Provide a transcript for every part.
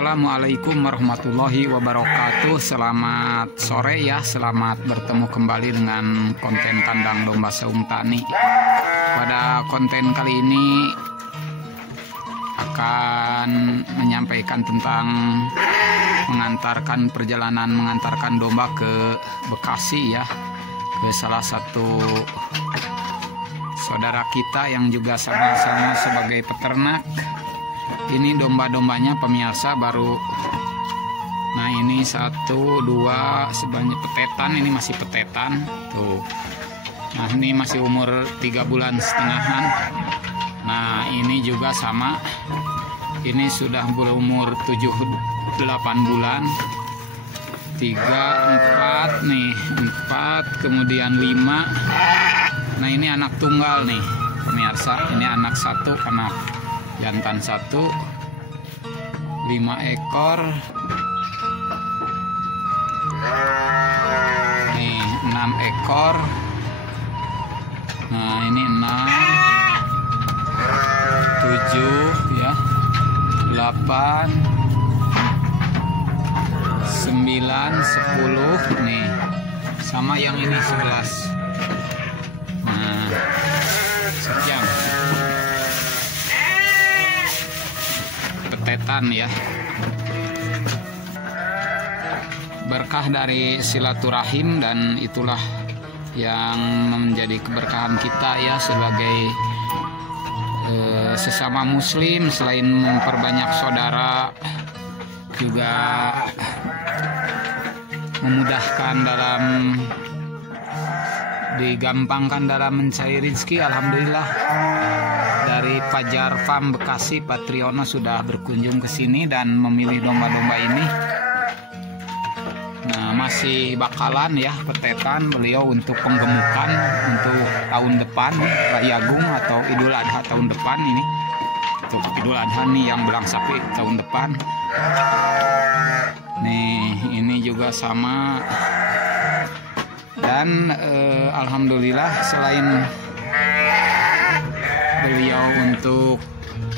Assalamualaikum warahmatullahi wabarakatuh. Selamat sore ya, selamat bertemu kembali dengan konten kandang domba Saung Tani. Pada konten kali ini akan menyampaikan tentang mengantarkan domba ke Bekasi ya, ke salah satu saudara kita yang juga sama-sama sebagai peternak. Ini domba-dombanya pemirsa baru. Nah ini 1, 2 sebanyak petetan, ini masih petetan tuh. Nah ini masih umur 3,5 bulan. Nah ini juga sama, ini sudah berumur 7-8 bulan. 3, 4 nih, 4 kemudian 5. Nah ini anak tunggal nih pemirsa, ini anak 1, anak jantan 1, 5 ekor. Nih 6 ekor. Nah ini 6, 7 ya, 8, 9, 10 nih, sama yang ini 11. Nah sekian petetan ya, berkah dari silaturahim, dan itulah yang menjadi keberkahan kita ya sebagai sesama muslim. Selain memperbanyak saudara, juga memudahkan dalam digampangkan dalam mencari rezeki. Alhamdulillah dari Fajar Farm Bekasi, Pak Triono sudah berkunjung ke sini dan memilih domba-domba ini. Nah masih bakalan ya petetan beliau untuk penggemukan untuk tahun depan nih, Rayagung atau Idul Adha tahun depan ini. Untuk Idul Adha nih yang belang sapi tahun depan. Nih ini juga sama. Dan alhamdulillah selain beliau untuk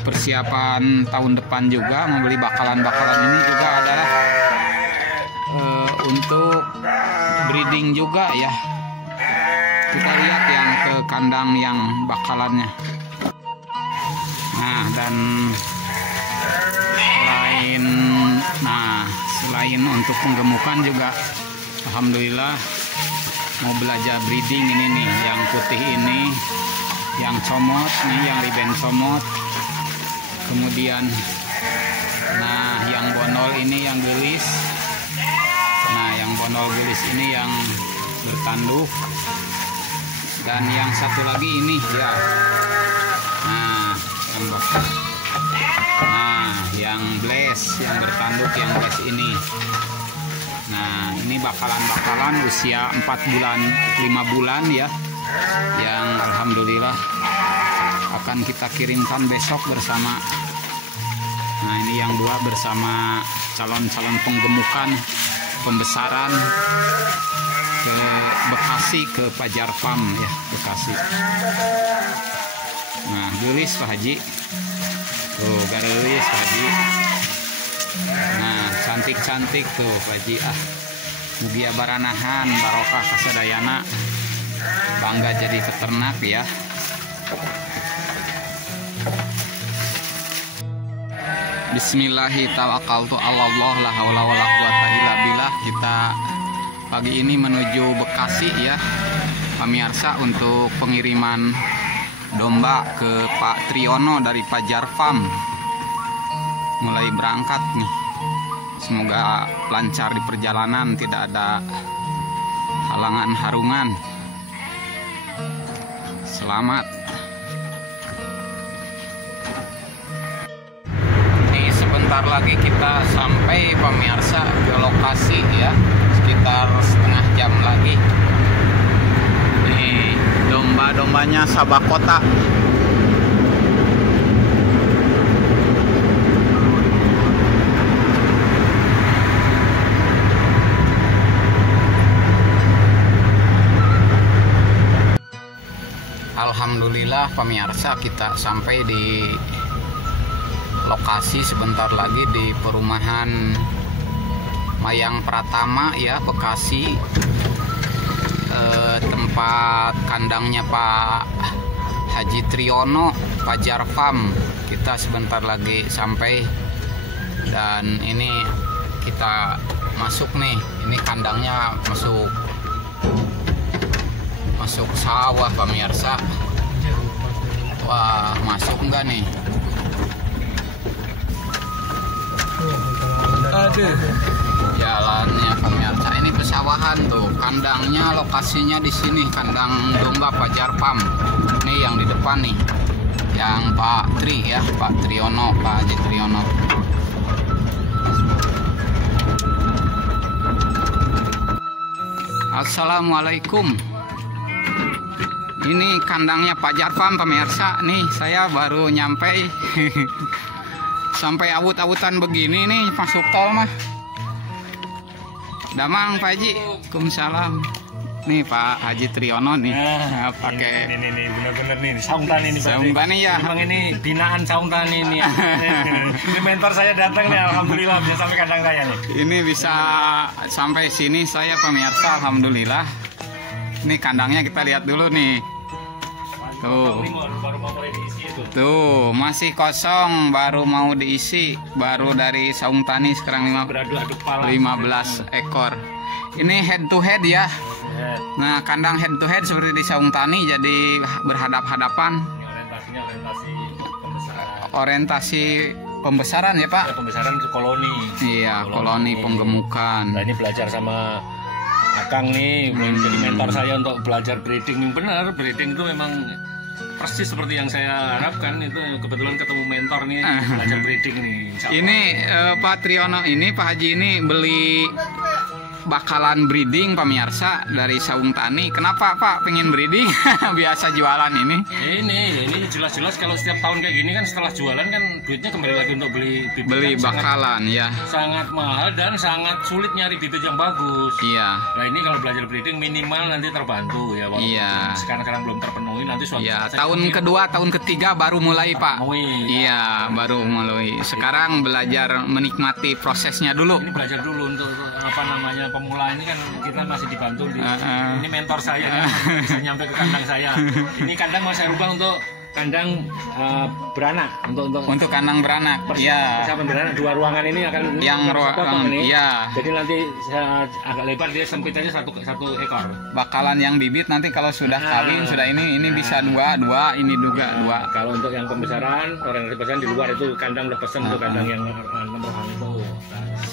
persiapan tahun depan juga membeli bakalan-bakalan ini juga adalah untuk breeding juga ya. Kita lihat yang ke kandang yang bakalannya. Nah dan selain untuk penggemukan juga alhamdulillah mau belajar breeding. Ini nih yang putih ini, yang comot nih, yang riben comot. Kemudian nah yang bonol ini yang gelis. Nah yang bonol gelis ini yang bertanduk. Dan yang satu lagi ini ya. Nah yang blaze, yang bertanduk, yang blaze ini. Nah ini bakalan usia 4 bulan 5 bulan ya, yang alhamdulillah akan kita kirimkan besok bersama. Nah ini yang 2 bersama calon-calon penggemukan pembesaran ke Bekasi, ke Fajar Farm ya Bekasi. Nah gelis Pak Haji tuh, garelis Pak Haji. Nah cantik-cantik tuh Pak Haji. Mugia baranahan barokah kasadayana, bangga jadi peternak ya. Bismillahirrahmanirrahim, tawakkaltu 'alallah, la haula wala quwata illa billah. Kita pagi ini menuju Bekasi ya pemirsa untuk pengiriman domba ke Pak Triono dari Fajar Farm. Mulai berangkat nih. Semoga lancar di perjalanan, tidak ada halangan harungan. Selamat. Nih sebentar lagi kita sampai pemirsa ke lokasi ya, sekitar setengah jam lagi. Nih domba-dombanya Sabakota. Alhamdulillah pemirsa, kita sampai di lokasi sebentar lagi di perumahan Mayang Pratama ya, Bekasi. Tempat kandangnya Pak Haji Triyono, Fajar Farm. Kita sebentar lagi sampai, dan ini kita masuk nih. Ini kandangnya masuk sawah pemirsa. Wah, masuk enggak nih? Aduh, jalannya pemirsa. Ini pesawahan tuh. Kandangnya lokasinya di sini, kandang domba Fajar Farm. Nih yang di depan nih, yang Pak Tri ya, Pak Triyono, Pak Haji Triyono. Assalamualaikum. Ini kandangnya Fajar Farm pemirsa. Nih saya baru nyampe. Sampai awut-awutan begini nih masuk tol mah. Damang Pak Haji. Waalaikumsalam. Nih Pak Haji Triyono nih. Pakai ini bener-bener nih Saung Tani ini. Saung Tani ya. Memang ini binaan Saung Tani ini. Ini mentor saya datang nih, alhamdulillah bisa sampai kandang saya nih. Ini bisa sampai sini saya pemirsa, alhamdulillah. Ini kandangnya kita lihat dulu nih. Tuh. Tuh, masih kosong, baru mau diisi, baru dari Saung Tani sekarang 15 ekor. Ini head to head ya. Nah, kandang head to head seperti di Saung Tani, jadi berhadap-hadapan. Orientasi pembesaran ya Pak? Ya, pembesaran ke koloni. Iya, koloni penggemukan. Nah, ini belajar sama Akang nih, jadi mentor saya untuk belajar breeding. Yang benar, breeding itu memang persis seperti yang saya harapkan. Itu kebetulan ketemu mentor nih, belajar breeding nih. Ini Pak Triyono ini, Pak Haji ini beli bakalan breeding pemirsa dari Saung Tani. Kenapa Pak pengen breeding? Biasa jualan ini. Ini jelas-jelas kalau setiap tahun kayak gini kan, setelah jualan kan duitnya kembali lagi untuk beli bibit. Beli bakalan ya. Sangat mahal dan sangat sulit nyari bibit yang bagus. Iya. Nah, ini kalau belajar breeding minimal nanti terbantu ya. Iya. Sekarang belum terpenuhi, nanti suatu ya, tahun kedua, tahun ketiga baru mulai Pak. Iya, baru mulai. Sekarang belajar menikmati prosesnya dulu. Ini belajar dulu untuk apa namanya, pemula ini kan kita masih dibantu ini mentor saya kan, bisa nyampe ke kandang saya. Ini kandang mau saya rubah untuk kandang beranak, untuk kandang beranak. Iya. Persiapan beranak, 2 ruangan ini akan yang ruangan ini. Iya. Jadi nanti agak lebar, dia sempit aja satu ekor. Bakalan yang bibit nanti kalau sudah kawin, sudah ini bisa dua, ini juga 2. Kalau untuk yang pembesaran, orang yang pesan di luar itu kandang udah pesen untuk kandang yang nomor itu.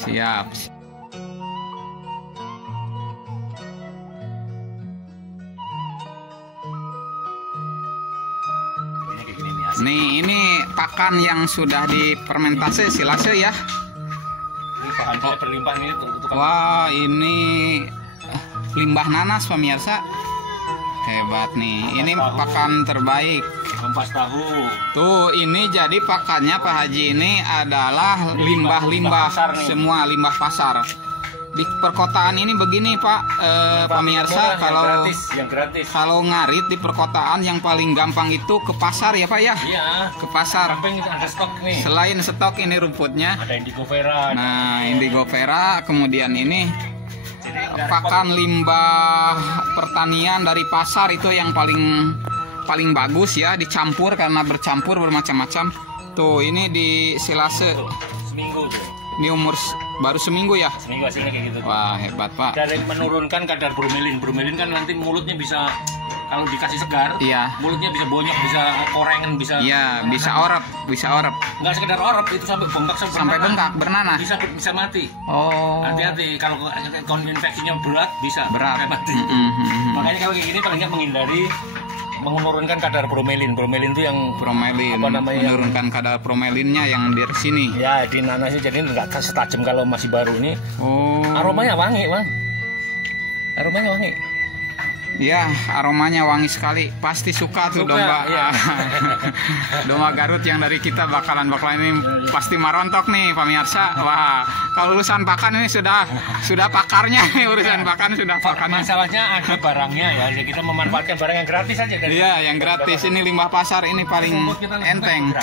Siap. Nih, ini pakan yang sudah difermentasi silase ya. Ini pakan berlimpah ini. Wah, ini limbah nanas pemirsa. Hebat nih. Ini pakan terbaik. Ampas tahu. Tuh, ini jadi pakannya Pak Haji ini adalah limbah-limbah, semua limbah pasar. Di perkotaan ini begini Pak, pemirsa, yang gratis. Kalau ngarit di perkotaan yang paling gampang itu ke pasar ya Pak ya? Iya. Ke pasar. Samping ada stok nih. Selain stok ini rumputnya. Ada indigo vera. Nah, indigo vera, kemudian ini pakan limbah pertanian dari pasar itu yang paling bagus ya, dicampur karena bercampur bermacam-macam. Tuh, ini di silase. Seminggu tuh. Ini umur baru seminggu ya? Seminggu hasilnya kayak gitu. Wah, hebat Pak. Dari menurunkan kadar bromelin. Bromelin kan nanti mulutnya bisa, kalau dikasih segar, iya, mulutnya bisa bonyok, bisa korengan, bisa. Iya, bisa orep. Nggak sekedar orep, itu sampai bengkak, sampai bengkak, bernanah. Bisa mati. Oh. Hati-hati kalau infeksinya berat berat. Mati. Makanya kalau kayak gini paling nggak menghindari menurunkan kadar bromelin. Bromelin itu yang bromelin, menurunkan kadar bromelinnya yang di sini. Ya, di nanasnya jadi nggak setajam kalau masih baru ini. Oh. Aromanya wangi, Bang. Aromanya wangi. Ya, aromanya wangi sekali. Pasti suka tuh domba. Ya. Domba Garut yang dari kita bakalan ini pasti marontok nih pemirsa. Wah, kalau urusan pakan ini sudah pakarnya nih, urusan pakan sudah pakarnya. Masalahnya ada barangnya ya. Kita memanfaatkan barang yang gratis aja. Iya, yang gratis. Ini limbah pasar ini paling enteng.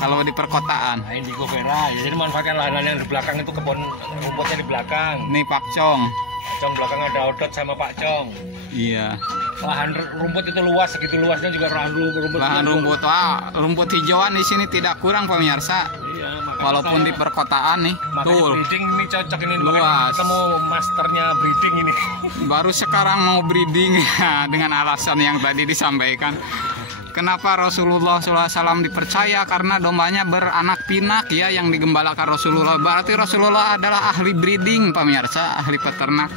kalau di perkotaan. Nah, indigo vera. Ya, jadi manfaatkan lahan-lahan yang di belakang itu, kebun rumputnya di belakang. Nih Pak Cong. Pak Cong belakang ada Odot sama Pak Cong. Iya. Lahan rumput itu luas, segitu luasnya juga Lahan rumput, rumput hijauan di sini tidak kurang pemirsa. Iya, walaupun di perkotaan nih. Tuh. Breeding ini cocok ini. Luas. Ketemu masternya breeding ini. Baru sekarang mau breeding dengan alasan yang tadi disampaikan. Kenapa Rasulullah SAW dipercaya? Karena dombanya beranak pinak ya, yang digembalakan Rasulullah. Berarti Rasulullah adalah ahli breeding pemirsa, ahli peternak.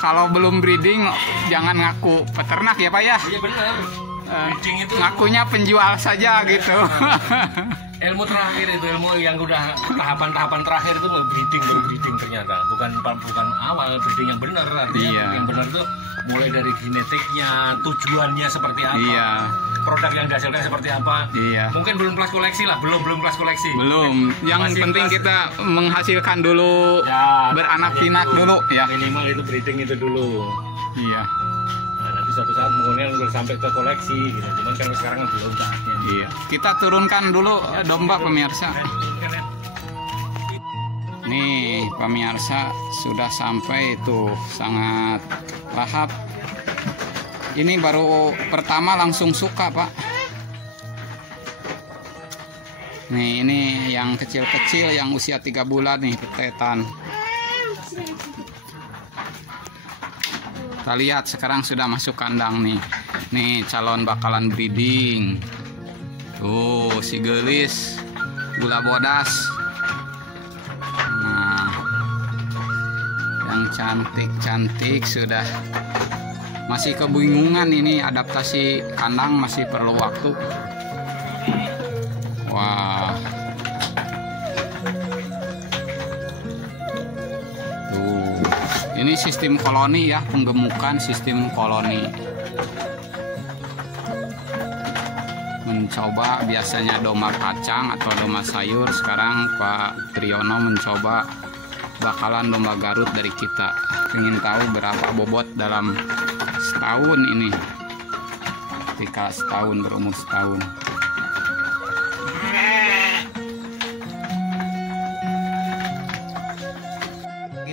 Kalau belum breeding jangan ngaku peternak ya Pak ya. Iya benar. Breeding itu ngakunya penjual saja gitu. Ilmu terakhir itu, ilmu yang udah tahapan-tahapan terakhir itu baru breeding ternyata. Bukan awal breeding yang benar. Iya. Yang benar itu mulai dari genetiknya, tujuannya seperti apa. Iya. Produk yang dihasilkan seperti apa. Iya. Mungkin belum kelas koleksi lah, belum kelas koleksi. Belum. Yang masih penting kelas... kita menghasilkan dulu, ya, beranak pinak dulu ya. Minimal itu breeding itu dulu. Iya. Nah, nanti suatu saat kemudian udah sampai ke koleksi gitu. Cuman kan sekarang kan belum saatnya. Iya. Kita turunkan dulu domba pemirsa. Nih pemirsa sudah sampai tuh, sangat lahap. Ini baru pertama langsung suka Pak. Nih ini yang kecil-kecil yang usia 3 bulan nih, petetan. Kita lihat sekarang sudah masuk kandang nih. Nih calon bakalan breeding. Tuh si gelis, gula bodas. Nah, yang cantik-cantik sudah. Masih kebingungan ini, adaptasi kandang masih perlu waktu. Wah. Tuh. Ini sistem koloni ya, penggemukan sistem koloni. Mencoba biasanya domba kacang atau domba sayur, sekarang Pak Triyono mencoba bakalan domba Garut dari kita. Ingin tahu berapa bobot dalam setahun ini, ketika setahun, berumur setahun.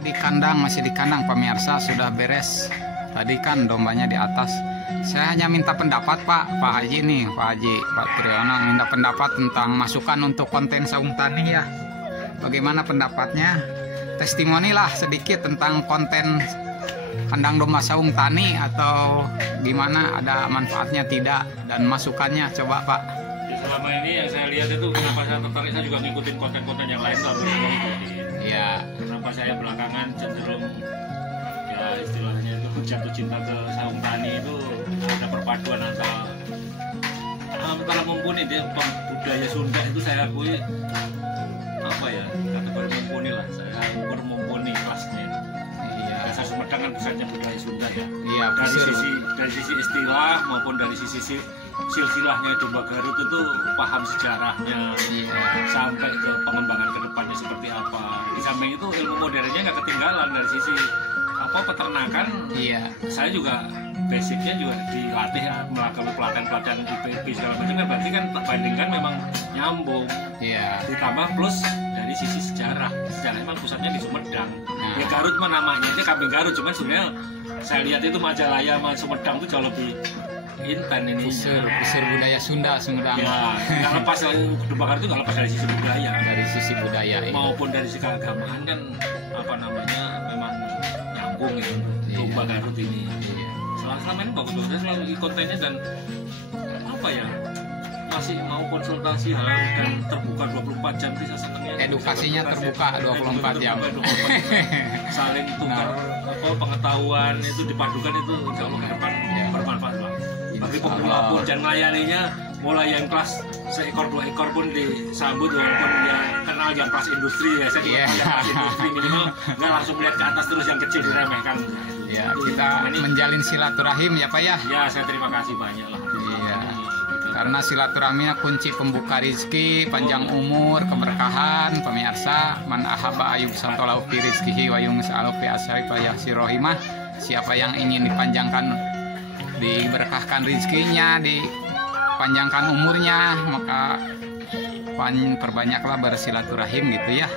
Di kandang, masih di kandang pemirsa, sudah beres. Tadi kan dombanya di atas. Saya hanya minta pendapat Pak Haji nih, Pak Triyono minta pendapat tentang masukan untuk konten Saung Tani ya. Bagaimana pendapatnya? Testimoni lah sedikit tentang konten kandang domba Saung Tani, atau gimana, ada manfaatnya tidak, dan masukannya coba Pak. Ya, selama ini yang saya lihat itu, kenapa saya tertarik, saya juga ngikutin konten-konten yang lain lah, Iya. Kenapa saya belakangan cenderung ya istilahnya itu jatuh cinta ke Saung Tani, itu ada perpaduan antara mumpuni dia budaya Sunda itu, saya akui apa ya, kategori mumpuni lah, saya mumpuni kelasnya. Iya. Dasar Sumedang kan pusatnya budaya Sunda ya. Iya. Dari sisi istilah maupun dari sisi silsilahnya domba Garut itu paham sejarahnya, iya, sampai ke pengembangan kedepannya seperti apa. Di samping itu ilmu modernnya nggak ketinggalan dari sisi apa peternakan. Iya. Saya juga basicnya juga dilatih melakukan pelatihan IPP segala macam kan, berarti kan bandingkan memang nyambung. Iya. Ditambah plus dari sisi sejarah memang pusatnya di Sumedang. Nah. Ya Garut mah namanya aja kambing Garut, cuman sebenarnya saya lihat itu Majalaya sama Sumedang itu jauh lebih intan ini. Pusir budaya Sunda Sumedang. Ya, nggak lepas domba Garut itu nggak lepas dari sisi budaya. Dari sisi budaya maupun dari sisi keagamaan kan apa namanya memang nyambung gitu. Domba Garut ini. Iya. Selama ini bagus, saya selalu kontennya dan apa ya, masih mau konsultasi hal dan terbuka 24 jam sih, saya senangnya. Edukasinya terbuka 24 jam. Saling tukar apa pengetahuan itu dipadukan, itu insya Allah ke depan bermanfaat lah. Bagi pemula pun dan melayaninya, mulai yang kelas seekor 2 ekor pun disambut, walaupun dia kenal yang kelas industri ya, saya juga kelas industri minimal nggak langsung melihat ke atas terus yang kecil diremehkan. Ya, kita menjalin silaturahim ya Pak ya. Ya, saya terima kasih banyak lah. Iya. Karena silaturahminya kunci pembuka rizki, panjang umur, keberkahan pemirsa. Man ahaba ayub santolau fi rizkihi wa yungsa'alu fi asari fa yahsirohimah. Siapa yang ingin dipanjangkan, diberkahkan rizkinya, dipanjangkan umurnya, maka perbanyaklah bersilaturahim gitu ya.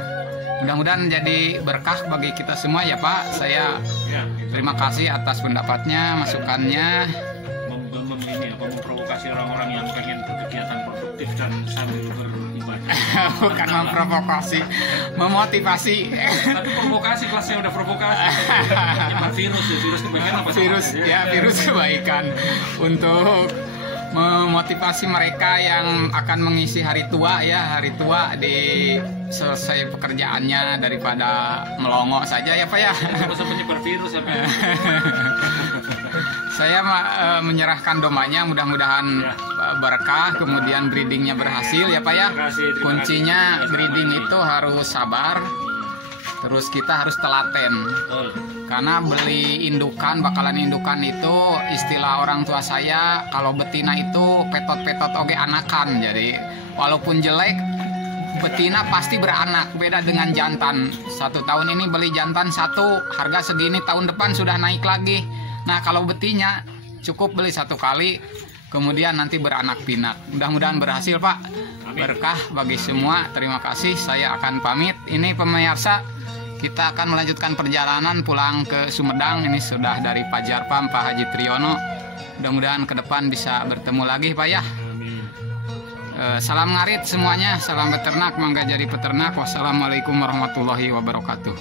Mudah-mudahan jadi berkah bagi kita semua ya Pak. Saya terima kasih atas pendapatnya, masukannya. Memprovokasi orang-orang yang pengen berkegiatan produktif dan sambil beribadah. Bukan memprovokasi, memotivasi. Tapi provokasi, kelasnya udah provokasi. Virus kebaikan apa? Virus kebaikan untuk memotivasi mereka yang akan mengisi hari tua di selesai pekerjaannya daripada melongo saja ya Pak ya. Penyebar virus ya Pak. Saya menyerahkan domanya, mudah-mudahan berkah, kemudian breedingnya berhasil ya Pak ya. Kuncinya breeding itu harus sabar, terus kita harus telaten. Karena beli indukan, bakalan indukan itu istilah orang tua saya, kalau betina itu petot-petot oge anakan. Jadi walaupun jelek, betina pasti beranak. Beda dengan jantan. 1 tahun ini beli jantan 1, harga segini, tahun depan sudah naik lagi. Nah kalau betina cukup beli 1 kali, kemudian nanti beranak pinak. Mudah-mudahan berhasil Pak. Berkah bagi semua. Terima kasih. Saya akan pamit. Ini pemirsa, kita akan melanjutkan perjalanan pulang ke Sumedang. Ini sudah dari Pajarpam Pak Haji Triyono. Mudah-mudahan ke depan bisa bertemu lagi Pak ya. Salam ngarit semuanya. Salam beternak, mangga jadi peternak. Wassalamualaikum warahmatullahi wabarakatuh.